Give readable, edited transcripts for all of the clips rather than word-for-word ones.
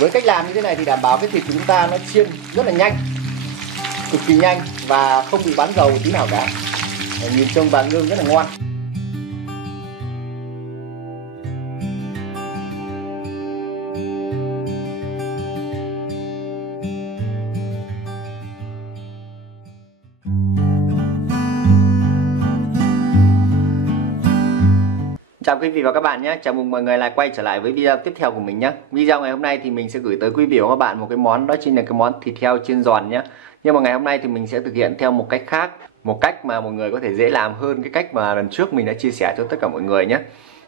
Với cách làm như thế này thì đảm bảo cái thịt của chúng ta nó chiên rất là nhanh, cực kỳ nhanh và không bị bắn dầu tí nào cả. Nhìn trông vàng hương rất là ngon. Chào quý vị và các bạn nhé, chào mừng mọi người lại quay trở lại với video tiếp theo của mình nhé. Video ngày hôm nay thì mình sẽ gửi tới quý vị và các bạn một cái món, đó chính là cái món thịt heo chiên giòn nhé. Nhưng mà ngày hôm nay thì mình sẽ thực hiện theo một cách khác, một cách mà mọi người có thể dễ làm hơn cái cách mà lần trước mình đã chia sẻ cho tất cả mọi người nhé.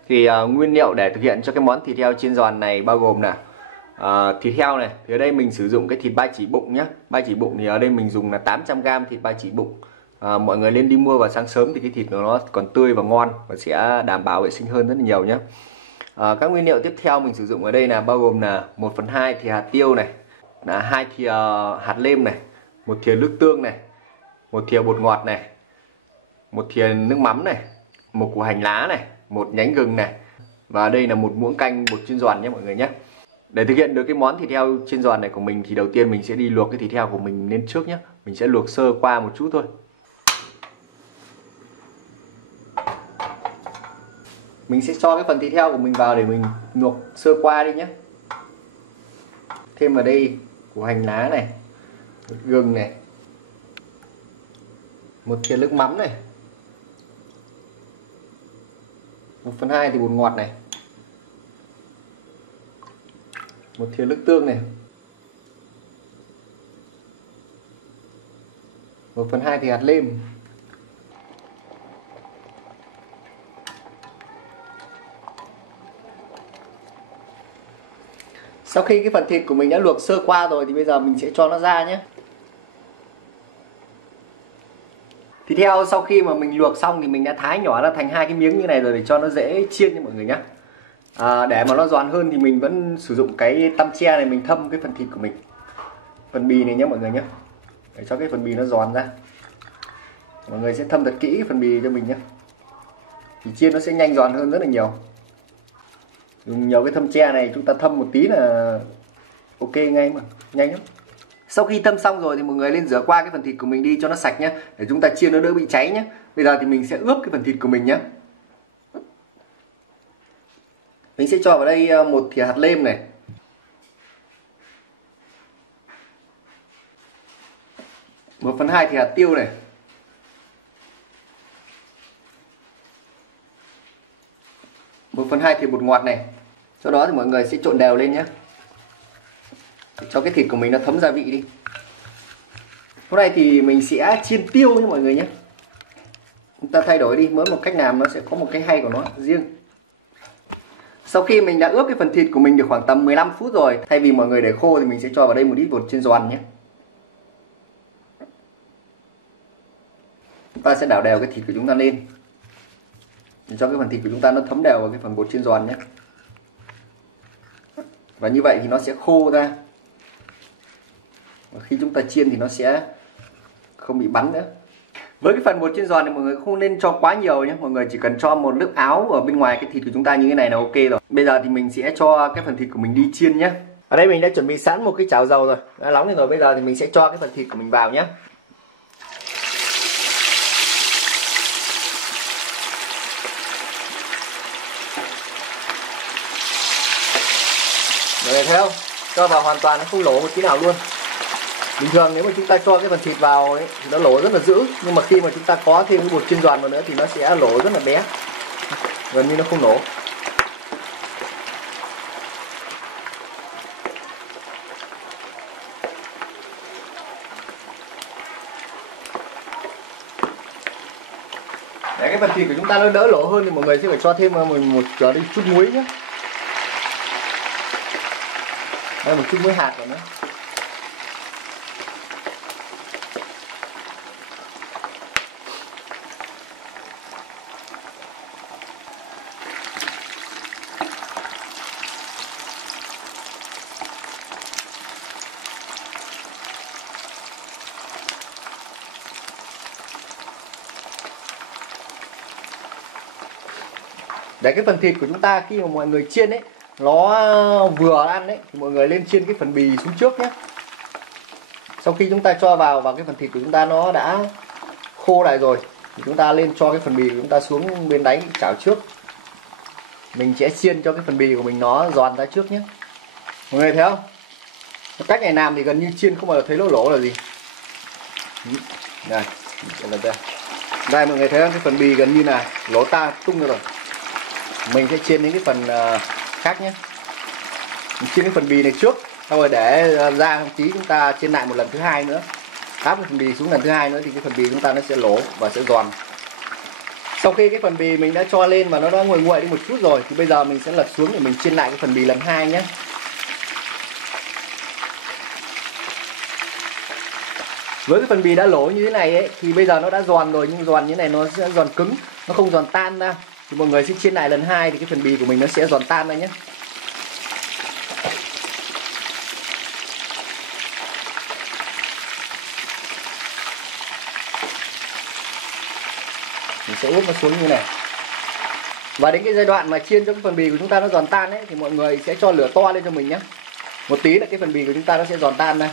Thì nguyên liệu để thực hiện cho cái món thịt heo chiên giòn này bao gồm là thịt heo này, thì ở đây mình sử dụng cái thịt ba chỉ bụng nhé. Ba chỉ bụng thì ở đây mình dùng là 800g thịt ba chỉ bụng. Mọi người lên đi mua vào sáng sớm thì cái thịt nó còn tươi và ngon và sẽ đảm bảo vệ sinh hơn rất là nhiều nhé. Các nguyên liệu tiếp theo mình sử dụng ở đây là bao gồm là 1/2 thìa hạt tiêu này, là 2 thìa hạt lêm này, 1 thìa nước tương này, 1 thìa bột ngọt này, 1 thìa nước mắm này, 1 củ hành lá này, 1 nhánh gừng này, và đây là 1 muỗng canh bột chiên giòn nhé mọi người nhé. Để thực hiện được cái món thịt heo chiên giòn này của mình thì đầu tiên mình sẽ đi luộc cái thịt heo của mình lên trước nhé. Mình sẽ luộc sơ qua một chút thôi. Mình sẽ cho cái phần thịt heo của mình vào để mình luộc sơ qua đi nhé. Thêm vào đây củ hành lá này, gừng này, 1 thìa nước mắm này, 1/2 thì bột ngọt này, 1 thìa nước tương này, 1/2 thì hạt lêm, sau khi cái phần thịt của mình đã luộc sơ qua rồi thì bây giờ mình sẽ cho nó ra nhé. Thịt heo sau khi mà mình luộc xong thì mình đã thái nhỏ ra thành 2 cái miếng như này rồi để cho nó dễ chiên nha mọi người nhé. Để mà nó giòn hơn thì mình vẫn sử dụng cái tăm tre này, mình thâm cái phần thịt của mình, phần bì này nhé mọi người nhé, để cho cái phần bì nó giòn ra. Mọi người sẽ thâm thật kỹ cái phần bì cho mình nhé, thì chiên nó sẽ nhanh giòn hơn rất là nhiều. Dùng nhiều cái thâm tre này, chúng ta thâm một tí là ok ngay mà, nhanh lắm. Sau khi thâm xong rồi thì mọi người lên rửa qua cái phần thịt của mình đi cho nó sạch nhé, để chúng ta chiên nó đỡ bị cháy nhé. Bây giờ thì mình sẽ ướp cái phần thịt của mình nhé. Mình sẽ cho vào đây 1 thìa hạt lêm này, 1/2 thìa hạt tiêu này, 1/2 thìa bột ngọt này. Sau đó thì mọi người sẽ trộn đều lên nhé, cho cái thịt của mình nó thấm gia vị đi. Hôm nay thì mình sẽ chiên tiêu nha mọi người nhé. Chúng ta thay đổi đi, mỗi một cách làm nó sẽ có một cái hay của nó riêng. Sau khi mình đã ướp cái phần thịt của mình được khoảng tầm 15 phút rồi, thay vì mọi người để khô thì mình sẽ cho vào đây một ít bột chiên giòn nhé. Chúng ta sẽ đảo đều cái thịt của chúng ta lên để cho cái phần thịt của chúng ta nó thấm đều vào cái phần bột chiên giòn nhé. Và như vậy thì nó sẽ khô ra, và khi chúng ta chiên thì nó sẽ không bị bắn nữa. Với cái phần bột chiên giòn thì mọi người không nên cho quá nhiều nhé. Mọi người chỉ cần cho một lớp áo ở bên ngoài cái thịt của chúng ta như thế này là ok rồi. Bây giờ thì mình sẽ cho cái phần thịt của mình đi chiên nhé. Ở đây mình đã chuẩn bị sẵn một cái chảo dầu rồi, đã nóng lên rồi. Bây giờ thì mình sẽ cho cái phần thịt của mình vào nhé. Mọi người thấy không? Cho vào hoàn toàn nó không lỗ một tí nào luôn. Bình thường nếu mà chúng ta cho cái phần thịt vào ấy, thì nó lỗ rất là dữ, nhưng mà khi mà chúng ta có thêm cái bột chiên giòn vào nữa thì nó sẽ lỗ rất là bé, gần như nó không lỗ. Để cái phần thịt của chúng ta nó đỡ lỗ hơn thì mọi người sẽ phải cho thêm một chút muối nhé. Đây, một chút muối hạt vào nữa. Để cái phần thịt của chúng ta khi mà mọi người chiên ấy nó vừa ăn đấy thì mọi người lên chiên cái phần bì xuống trước nhé. Sau khi chúng ta cho vào cái phần thịt của chúng ta nó đã khô lại rồi thì chúng ta lên cho cái phần bì của chúng ta xuống bên đáy chảo trước. Mình sẽ chiên cho cái phần bì của mình nó giòn ra trước nhé. Mọi người thấy không? Cách này làm thì gần như chiên không bao giờ thấy lỗ lỗ là gì. Đây, đây mọi người thấy không? Cái phần bì gần như là lỗ ta tung rồi. Mình sẽ chiên những cái phần khác nhé. Mình chiên cái phần bì này trước, xong rồi để ra một tí chúng ta chiên lại một lần thứ hai nữa. Áp cái phần bì xuống lần thứ hai nữa thì cái phần bì chúng ta nó sẽ lỗ và sẽ giòn. Sau khi cái phần bì mình đã cho lên và nó đã nguội nguội đi một chút rồi thì bây giờ mình sẽ lật xuống để mình chiên lại cái phần bì lần hai nhé. Với cái phần bì đã lỗ như thế này ấy, thì bây giờ nó đã giòn rồi, nhưng giòn như thế này nó sẽ giòn cứng, nó không giòn tan ra. Thì mọi người sẽ chiên lại lần hai thì cái phần bì của mình nó sẽ giòn tan ra nhé. Mình sẽ úp nó xuống như này. Và đến cái giai đoạn mà chiên cho cái phần bì của chúng ta nó giòn tan ấy thì mọi người sẽ cho lửa to lên cho mình nhé. Một tí là cái phần bì của chúng ta nó sẽ giòn tan ra,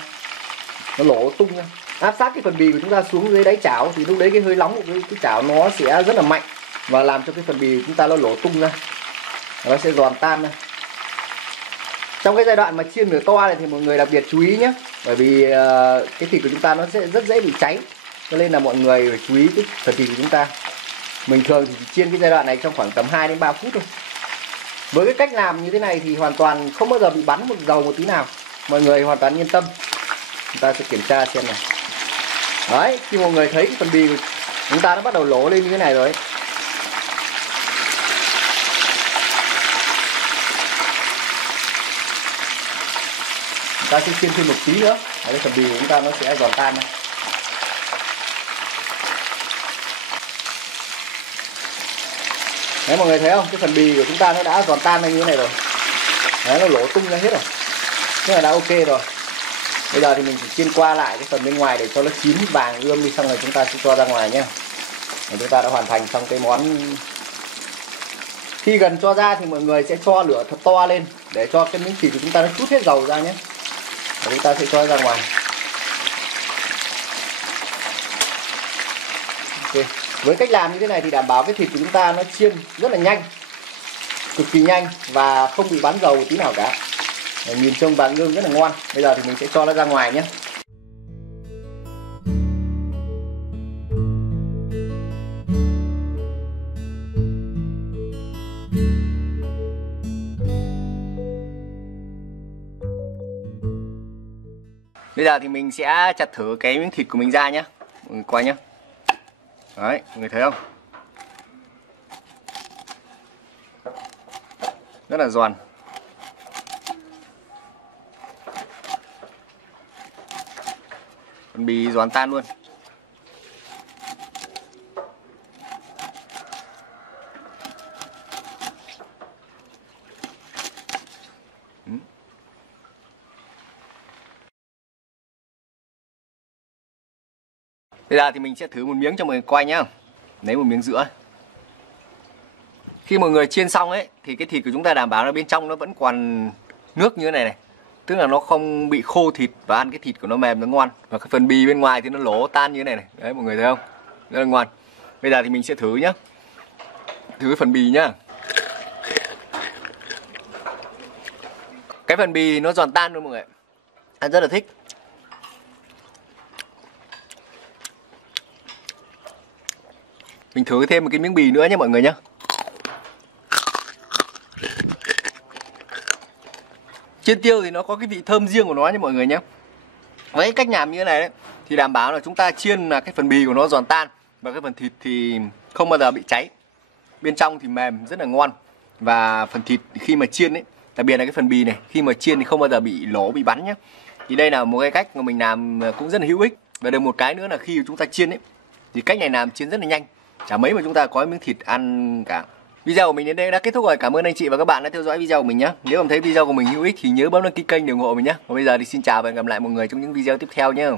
nó lỗ tung ra. Áp sát cái phần bì của chúng ta xuống dưới đáy chảo thì lúc đấy cái hơi nóng của cái chảo nó sẽ rất là mạnh và làm cho cái phần bì của chúng ta nó lỗ tung ra, nó sẽ giòn tan ra. Trong cái giai đoạn mà chiên lửa to này thì mọi người đặc biệt chú ý nhé, bởi vì cái thịt của chúng ta nó sẽ rất dễ bị cháy, cho nên là mọi người phải chú ý cái phần thịt của chúng ta. Mình thường thì chiên cái giai đoạn này trong khoảng tầm 2 đến 3 phút thôi. Với cái cách làm như thế này thì hoàn toàn không bao giờ bị bắn một dầu một tí nào, mọi người hoàn toàn yên tâm. Chúng ta sẽ kiểm tra xem này. Đấy, khi mọi người thấy cái phần bì của chúng ta nó bắt đầu lỗ lên như thế này rồi ấy. Chúng ta sẽ chiên thêm một tí nữa, cái phần bì của chúng ta nó sẽ giòn tan này. Đấy mọi người thấy không? Cái phần bì của chúng ta nó đã giòn tan ra như thế này rồi. Đấy, nó lỗ tung ra hết rồi. Thế là đã ok rồi. Bây giờ thì mình chỉ chiên qua lại cái phần bên ngoài để cho nó chín vàng ươm đi, xong rồi chúng ta sẽ cho ra ngoài nhé. Và chúng ta đã hoàn thành xong cái món. Khi gần cho ra thì mọi người sẽ cho lửa thật to lên để cho cái miếng thịt của chúng ta nó chút hết dầu ra nhé. Và chúng ta sẽ cho ra ngoài. Ok. Với cách làm như thế này thì đảm bảo cái thịt của chúng ta nó chiên rất là nhanh, cực kỳ nhanh và không bị bắn dầu tí nào cả. Nhìn trông vàng ươm rất là ngon. Bây giờ thì mình sẽ cho nó ra ngoài nhé. Bây giờ thì mình sẽ chặt thử cái miếng thịt của mình ra nhé. Mọi người coi nhé. Đấy, mọi người thấy không? Rất là giòn. Phần bì giòn tan luôn. Bây giờ thì mình sẽ thử một miếng cho mọi người coi nhá. Lấy một miếng giữa. Khi mọi người chiên xong ấy thì cái thịt của chúng ta đảm bảo là bên trong nó vẫn còn nước như thế này này. Tức là nó không bị khô thịt và ăn cái thịt của nó mềm nó ngon. Và cái phần bì bên ngoài thì nó lỗ tan như thế này này. Đấy mọi người thấy không? Rất là ngon. Bây giờ thì mình sẽ thử nhá. Thử cái phần bì nhá. Cái phần bì nó giòn tan luôn mọi người. Ăn rất là thích. Mình thử thêm một cái miếng bì nữa nhé mọi người nhé. Chiên tiêu thì nó có cái vị thơm riêng của nó nhé mọi người nhé. Với cách làm như thế này đấy thì đảm bảo là chúng ta chiên là cái phần bì của nó giòn tan và cái phần thịt thì không bao giờ bị cháy. Bên trong thì mềm rất là ngon. Và phần thịt khi mà chiên ấy, đặc biệt là cái phần bì này, khi mà chiên thì không bao giờ bị lỗ, bị bắn nhé. Thì đây là một cái cách mà mình làm cũng rất là hữu ích. Và được một cái nữa là khi chúng ta chiên ấy thì cách này làm chiên rất là nhanh. Chả mấy mà chúng ta có miếng thịt ăn cả. Video của mình đến đây đã kết thúc rồi. Cảm ơn anh chị và các bạn đã theo dõi video của mình nhé. Nếu cảm thấy video của mình hữu ích thì nhớ bấm đăng ký kênh để ủng hộ mình nhé. Và bây giờ thì xin chào và hẹn gặp lại mọi người trong những video tiếp theo nhé.